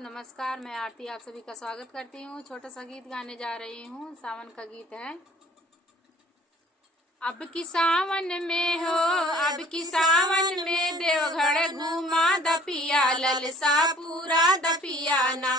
नमस्कार। मैं आरती आप सभी का स्वागत करती हूँ। छोटा सा गीत गाने जा रही हूँ। सावन का गीत है। अब की सावन में हो, अब की सावन में देवघर घूमा दपिया, ललसा पूरा दपिया ना।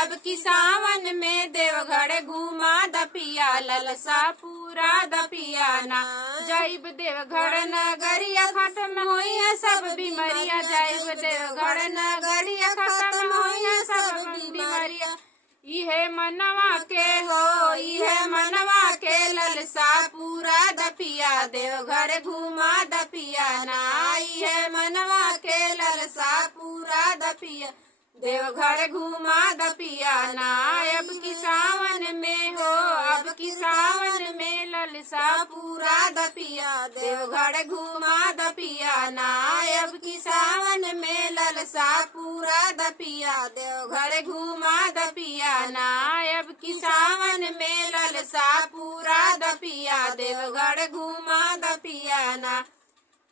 अब की सावन में देवघर घूमा दपिया, ललसा पूरा दपिया ना। जाइब देवघर नगरिया खत्म होइया सब बीमारिया, जाइब देवघर नगरिया खत्म होइया सब बीमारिया। इहे मनवा के हो, इहे मनवा के ललसा पूरा दपिया, देवघर घूमा दपिया ना। इहे मनवा के ललसा पूरा दपिया, देवघर घूमा दपिया ना। अब की सावन में हो, अब की सावन में ललसा पूरा दपिया, देवघर घूमा दपिया ना। अब की सावन में ललसा पूरा दपिया, देवघर घूमा दपिया ना। अब की सावन में ललसा पूरा दपिया, देवघर घूमा दपिया ना।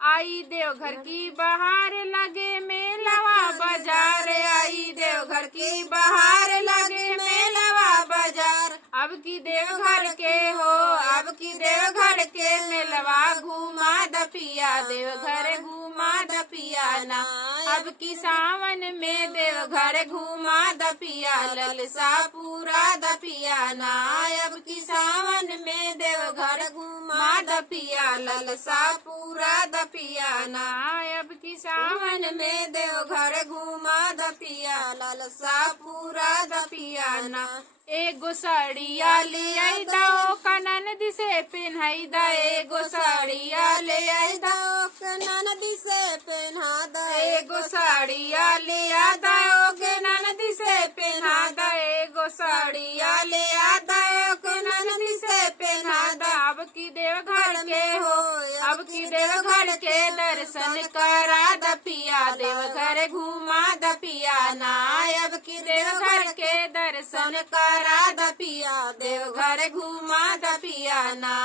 आई देवघर की बहार लगे मेलवा बाजार, आई देवघर की बहार लगे मेलवा बाजार। अब की देवघर के हो, अब की देवघर के मेलवा घूमा दपिया, देवघर घूमा दपिया ना। अब की सावन में देवघर घूमा दपिया, ललसा पूरा दपिया ना। अब की सावन में देवघर घूमा दपिया, ललसा पूरा दपिया ना। अब की सावन में देवघर घूमा दपिया, ललसा पूरा दपिया ना। एगो साड़िया ले आई दो कनन दिसे पहनाई दा, एगो साड़िया ले आई दो कनन दिसे पहना दा, एगो साड़िया ले आ दो कनन दिसे पहना दा, एगो साड़िया ले आ दो कनन दिसे पहना दा। अब की देवघर के हो, अब की देवघर के दर्शन करा दपिया, देवघर घूमा दपिया ना। अब की देवघर के दर्शन करा दपिया, देवघर घूमा दपिया ना।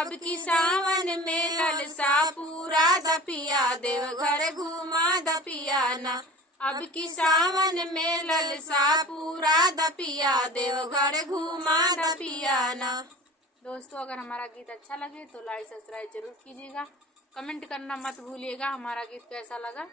अब की सावन में ललसा पूरा दपिया, देवघर घूमा दपिया ना। अब की सावन में ललसा पूरा दपिया, देवघर घूमा दपिया ना। दोस्तों, अगर हमारा गीत अच्छा लगे तो लाइक सब्सक्राइब जरूर कीजिएगा। कमेंट करना मत भूलिएगा हमारा गीत कैसा लगा।